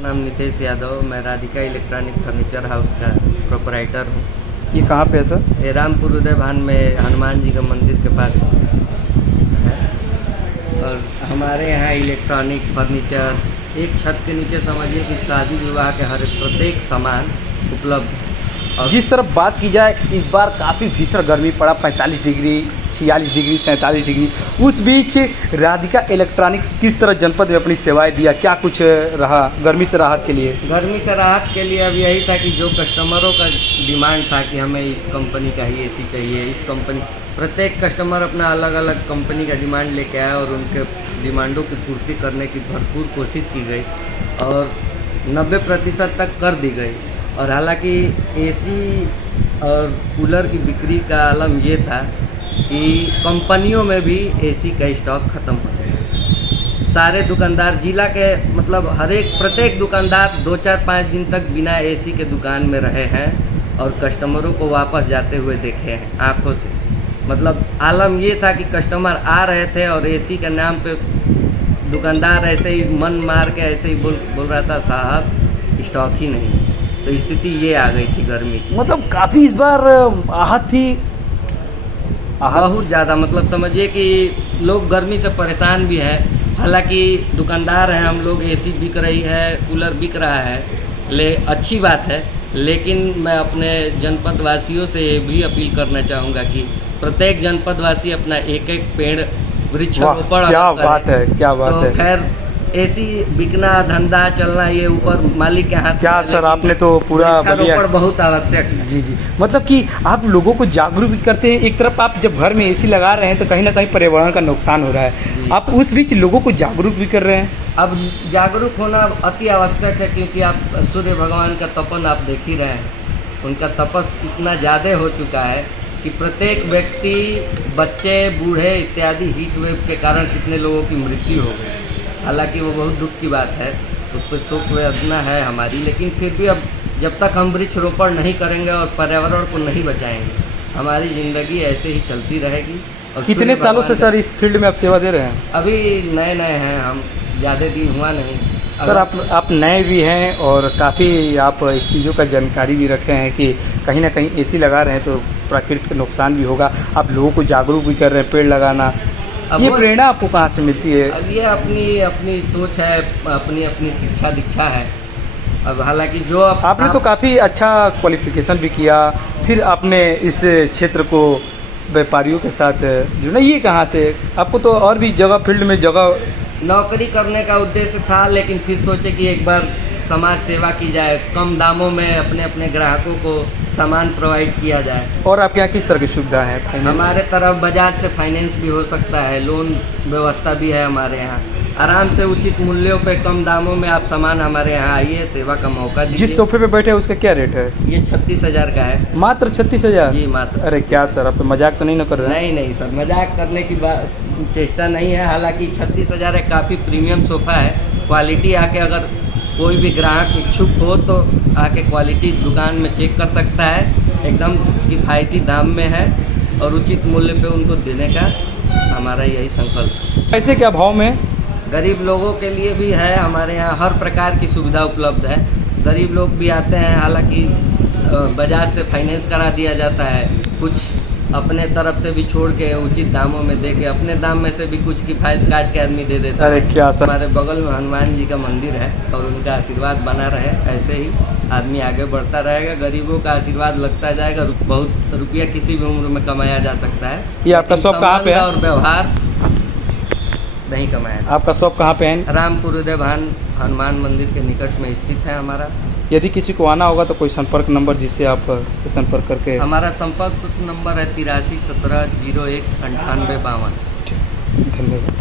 नाम नितेश यादव, मैं Radhika electronic furniture house का प्रोपराइटर हूँ। ये कहाँ पे है सर? ये रामपुर उदय भान में हनुमान जी का मंदिर के पास है। और हमारे यहाँ इलेक्ट्रॉनिक फर्नीचर एक छत के नीचे समझिए कि शादी विवाह के हर प्रत्येक सामान उपलब्ध है। और जिस तरफ बात की जाए, इस बार काफ़ी भीषण गर्मी पड़ा, 45 डिग्री, 46 डिग्री, 47 डिग्री। उस बीच राधिका इलेक्ट्रॉनिक्स किस तरह जनपद में अपनी सेवाएं दिया, क्या कुछ रहा गर्मी से राहत के लिए? गर्मी से राहत के लिए अब यही था कि जो कस्टमरों का डिमांड था कि हमें इस कंपनी का ही एसी चाहिए, इस कंपनी, प्रत्येक कस्टमर अपना अलग अलग कंपनी का डिमांड लेके आया और उनके डिमांडों की पूर्ति करने की भरपूर कोशिश की गई और 90% तक कर दी गई। और हालांकि एसी और कूलर की बिक्री का आलम ये था कि कंपनियों में भी एसी का स्टॉक ख़त्म हो गया। सारे दुकानदार जिला के मतलब हर एक प्रत्येक दुकानदार 2-4-5 दिन तक बिना एसी के दुकान में रहे हैं और कस्टमरों को वापस जाते हुए देखे हैं आँखों से। मतलब आलम ये था कि कस्टमर आ रहे थे और एसी के नाम पे दुकानदार ऐसे ही मन मार के ऐसे ही बोल रहा था, साहब स्टॉक ही नहीं। तो स्थिति ये आ गई थी गर्मी की। मतलब काफ़ी इस बार आहत थी, बहुत ज़्यादा, मतलब समझिए कि लोग गर्मी से परेशान भी है। हालांकि दुकानदार हैं हम लोग, एसी बिक रही है, कूलर बिक रहा है, अच्छी बात है। लेकिन मैं अपने जनपद वासियों से ये भी अपील करना चाहूँगा कि प्रत्येक जनपद वासी अपना एक एक पेड़ वृक्षारोपण क्या बात है, क्या बात है। खैर एसी बिकना, धंधा चलना ये ऊपर मालिक के हाथ। क्या सर, आपने तो पूरा वृक्षारोपण बहुत आवश्यक है। जी जी, मतलब कि आप लोगों को जागरूक भी करते हैं। एक तरफ आप जब घर में एसी लगा रहे हैं तो कहीं ना कहीं पर्यावरण का नुकसान हो रहा है, आप उस बीच लोगों को जागरूक भी कर रहे हैं। अब जागरूक होना अति आवश्यक है क्योंकि आप सूर्य भगवान का तपन आप देख ही रहे हैं। उनका तपस इतना ज़्यादा हो चुका है कि प्रत्येक व्यक्ति, बच्चे, बूढ़े इत्यादि हीट वेव के कारण कितने लोगों की मृत्यु हो गई। हालांकि वो बहुत दुख की बात है, उस पर शोक वेदना है हमारी, लेकिन फिर भी अब जब तक हम वृक्षारोपण नहीं करेंगे और पर्यावरण को नहीं बचाएंगे, हमारी ज़िंदगी ऐसे ही चलती रहेगी। और कितने सालों से सर इस फील्ड में आप सेवा दे रहे हैं? अभी नए नए हैं हम, ज़्यादा दिन हुआ नहीं सर। आप नए भी हैं और काफ़ी आप इस चीज़ों का जानकारी भी रखे हैं कि कहीं ना कहीं एसी लगा रहे हैं तो प्रकृति का नुकसान भी होगा। आप लोगों को जागरूक भी कर रहे हैं पेड़ लगाना। ये प्रेरणा आपको कहाँ से मिलती है? अब ये अपनी सोच है, अपनी शिक्षा दीक्षा है। अब हालांकि जो आपने तो काफ़ी अच्छा क्वालिफिकेशन भी किया, फिर आपने इस क्षेत्र को व्यापारियों के साथ जुड़ा। ये कहाँ से आपको तो और भी जगह फील्ड में जगह नौकरी करने का उद्देश्य था, लेकिन फिर सोचे कि एक बार समाज सेवा की जाए, कम दामों में अपने ग्राहकों को सामान प्रोवाइड किया जाए। और आपके यहाँ किस तरह की सुविधा है? हमारे तरफ बजाज से फाइनेंस भी हो सकता है, लोन व्यवस्था भी है हमारे यहाँ। आराम से उचित मूल्यों पे कम दामों में आप सामान हमारे यहाँ आइए, सेवा का मौका दीजिए। जिस सोफे पे बैठे हैं उसका क्या रेट है? ये 36,000 का है। मात्र 36,000? जी मात्र। अरे क्या सर, आप तो मजाक तो नहीं ना कर रहे हैं? नहीं सर, मजाक करने की चेष्टा नहीं है। हालांकि 36,000 एक काफ़ी प्रीमियम सोफ़ा है। क्वालिटी आके अगर कोई भी ग्राहक इच्छुक हो तो आके क्वालिटी दुकान में चेक कर सकता है। एकदम किफ़ायती दाम में है और उचित मूल्य पे उनको देने का हमारा यही संकल्प। ऐसे क्या भाव में? गरीब लोगों के लिए भी है, हमारे यहाँ हर प्रकार की सुविधा उपलब्ध है। गरीब लोग भी आते हैं, हालांकि बजाज से फाइनेंस करा दिया जाता है, कुछ अपने तरफ से भी छोड़ के उचित दामों में दे के अपने दाम में से भी कुछ किफ़ायत काट के आदमी दे देता है। अरे क्या सर। हमारे बगल में हनुमान जी का मंदिर है और उनका आशीर्वाद बना रहे, ऐसे ही आदमी आगे बढ़ता रहेगा। गरीबों का आशीर्वाद लगता जाएगा। बहुत रुपया किसी भी उम्र में कमाया जा सकता है। ये आपका शॉप कहाँ पे है? और व्यवहार नहीं कमाया। आपका शॉप कहाँ पे है? रामपुर उदय भान हनुमान मंदिर के निकट में स्थित है हमारा। यदि किसी को आना होगा तो कोई संपर्क नंबर जिससे आप संपर्क करके? हमारा संपर्क नंबर है 83 17 01 98 52। धन्यवाद।